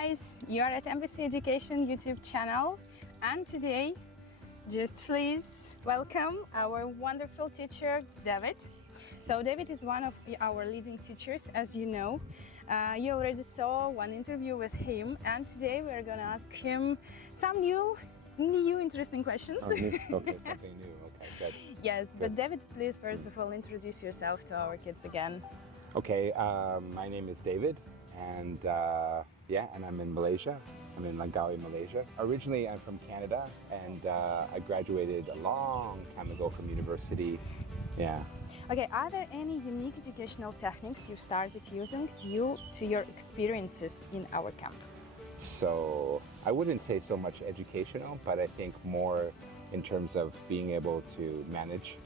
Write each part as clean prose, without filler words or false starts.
guys, you are at MVC Education YouTube channel, and today just please welcome our wonderful teacher David. So David is one of our leading teachers, as you know. You already saw one interview with him, and today we're gonna ask him some new interesting questions. Okay, something new. Okay, good. Yes, Good. but David, please first of all introduce yourself to our kids again. Okay, my name is David, and and I'm in Malaysia. I'm in Langkawi, Malaysia. Originally, I'm from Canada, and I graduated a long time ago from university. Yeah. Okay, are there any unique educational techniques you've started using due to your experiences in our camp? So I wouldn't say so much educational, but I think more in terms of being able to manage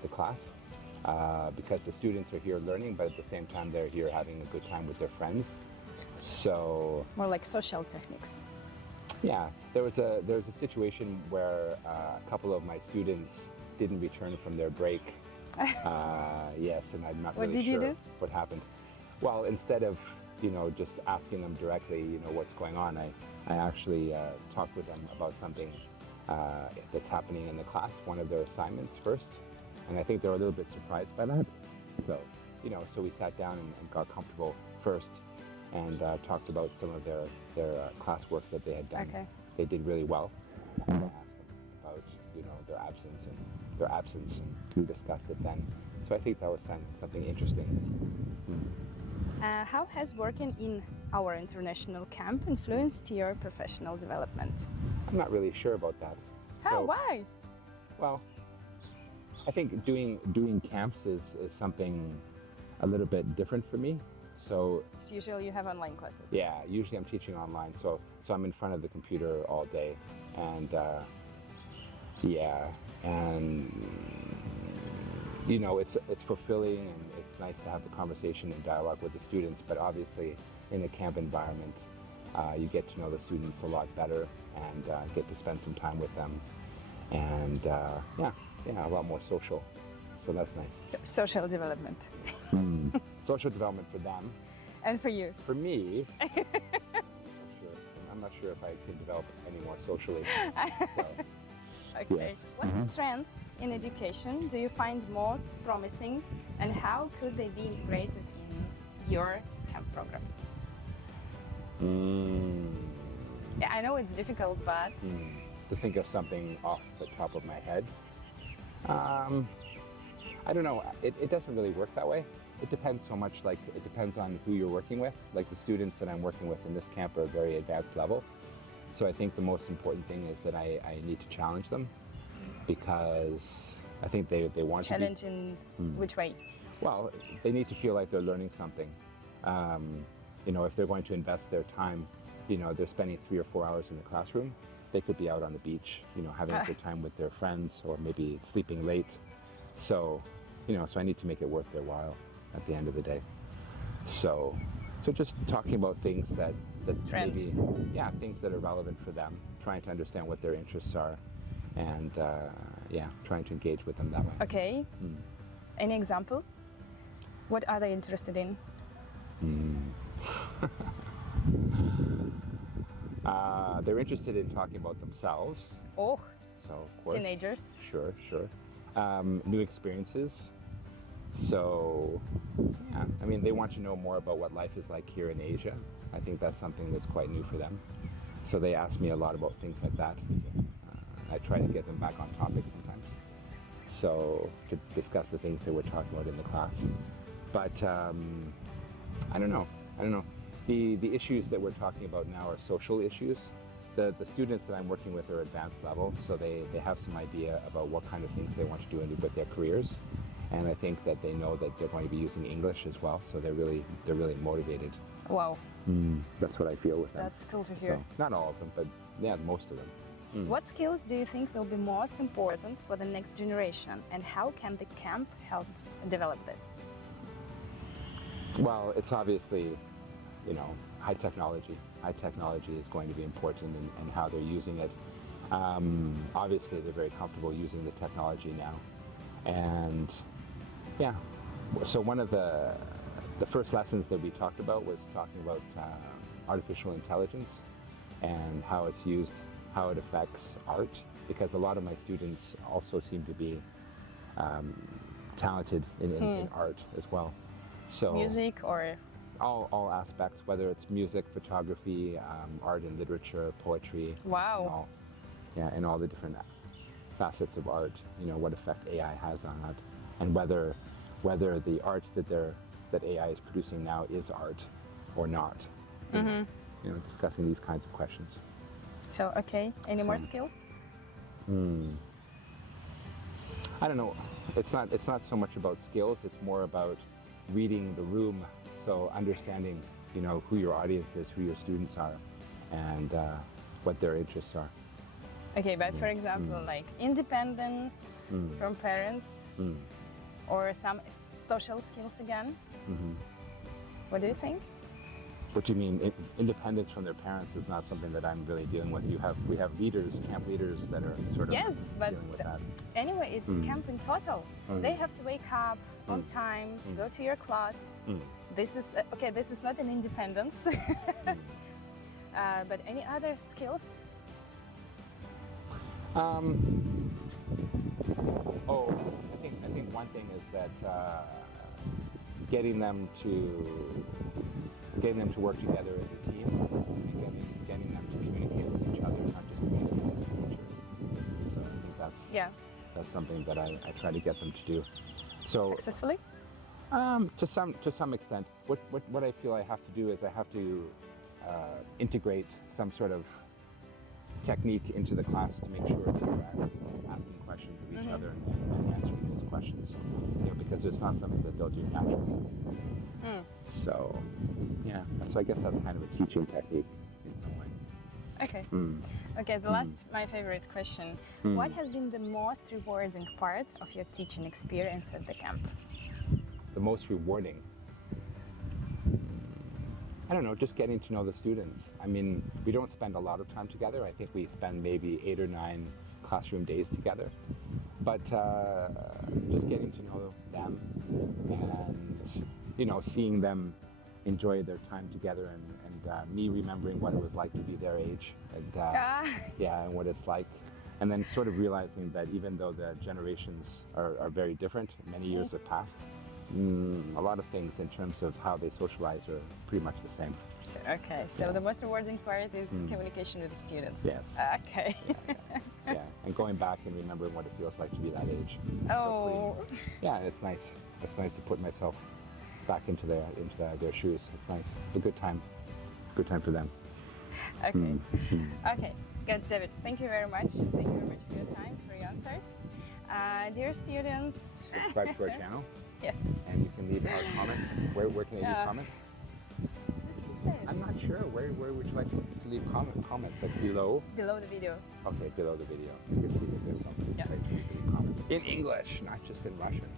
the class. Because the students are here learning, but at the same time they're here having a good time with their friends. So More like social techniques. yeah, there was a situation where a couple of my students didn't return from their break. Yes, and I'm not What really did you sure do? what happened. Well, instead of just asking them directly, what's going on, I actually talked with them about something that's happening in the class, one of their assignments first. And I think they were a little bit surprised by that. So, so we sat down and got comfortable first and talked about some of their classwork that they had done. Okay. They did really well. And I asked them about, their absence, and we discussed it then. So I think that was something interesting. How has working in our international camp influenced your professional development? I'm not really sure about that. How? So, Why? well, I think doing camps is something a little bit different for me. So As usual, you have online classes. yeah, usually I'm teaching online, so I'm in front of the computer all day, and it's fulfilling, and it's nice to have the conversation and dialogue with the students. But obviously, in a camp environment, you get to know the students a lot better and get to spend some time with them, and a lot more social. So that's nice. So, social development. Social development for them. And for you? For me, I'm not sure if I can develop any more socially. So, Okay. yes. What trends in education do you find most promising, and how could they be integrated in your camp programs? Yeah, I know it's difficult, but To think of something off the top of my head, I don't know. It doesn't really work that way. It depends so much. It depends on who you're working with. Like the students that I'm working with in this camp are very advanced level. So I think the most important thing is that I need to challenge them, because I think they want challenge to in which way? well, they need to feel like they're learning something. If they're going to invest their time, they're spending 3 or 4 hours in the classroom, they could be out on the beach, having a good time with their friends, or maybe sleeping late. So, so I need to make it worth their while at the end of the day. So just talking about things that Trends. maybe, things that are relevant for them, trying to understand what their interests are, and trying to engage with them that way. Okay. Any example? What are they interested in? They're interested in talking about themselves. Oh, So of course, teenagers. Sure. New experiences. So, they want to know more about what life is like here in Asia. I think that's something that's quite new for them. So they ask me a lot about things like that. I try to get them back on topic sometimes. So to discuss the things that we're talking about in the class. But I don't know. The issues that we're talking about now are social issues. The students that I'm working with are advanced level, so they have some idea about what kind of things they want to do with their careers. And I think that they know that they're going to be using English as well, so they're really motivated. Wow, That's what I feel with them. that's cool to hear. So, not all of them, but yeah, most of them. What skills do you think will be most important for the next generation, and how can the camp help develop this? Well, it's obviously, high technology. High technology is going to be important in how they're using it. Obviously, they're very comfortable using the technology now. And so one of the first lessons that we talked about was talking about artificial intelligence and how it's used, how it affects art, because a lot of my students also seem to be talented in art as well. So Music or all aspects, whether it's music, photography, art and literature, poetry. wow. And all, yeah, and all the different facets of art. You know, what effect AI has on that, and whether the art that AI is producing now is art or not. You know, discussing these kinds of questions. So okay, any more So- skills? I don't know. It's not so much about skills. It's more about reading the room. So understanding, you know, who your audience is, who your students are, and what their interests are. Okay, but for example, like independence from parents or some social skills again. What do you think? What do you mean? Independence from their parents is not something that I'm really dealing with. We have leaders, camp leaders that are sort of Yes, but dealing with that. anyway, it's camp in total. They have to wake up on time to go to your class. This is okay. This is not an independence, but any other skills? Oh, I think one thing is that getting them to work together as a team, and getting them to communicate with each other, not just communicate with the teacher. So I think that's something that I try to get them to do. So Successfully? to some extent, what I feel I have to do is I have to integrate some sort of technique into the class to make sure that they're actually asking questions of each other and answering those questions. You know, because it's not something that they'll do naturally. So, yeah. So I guess that's kind of a teaching technique in some way. Okay. Okay, the last, my favorite question. What has been the most rewarding part of your teaching experience at the camp? The most rewarding. I don't know, just getting to know the students. I mean, we don't spend a lot of time together. I think we spend maybe 8 or 9 classroom days together. But just getting to know them and, you know, seeing them enjoy their time together and me remembering what it was like to be their age and yeah, and what it's like. And then sort of realizing that even though the generations are very different, many years have passed, a lot of things in terms of how they socialize are pretty much the same. So, okay, so the most rewarding part is communication with the students. Yes. Okay. Yeah, and going back and remembering what it feels like to be that age. Oh. So yeah, it's nice. It's nice to put myself back into their shoes. It's nice. It's a good time. Good time for them. Okay. Okay. Good, David. Thank you very much. Thank you very much for your time, for your answers. Dear students. Subscribe to our channel. Yeah. And you can leave comments. Where can I leave comments? I'm not sure. Where would you like to leave comments? Like below? Below the video. Okay, below the video. You can see that there's some place where you can leave comments. In English, not just in Russian.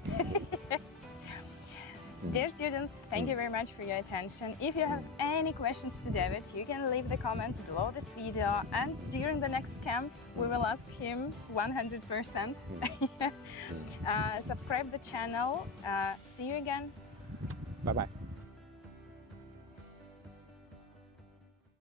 Dear students, thank you very much for your attention. If you have any questions to David, you can leave the comments below this video, and during the next camp we will ask him 100%. Subscribe the channel. See you again. Bye-bye.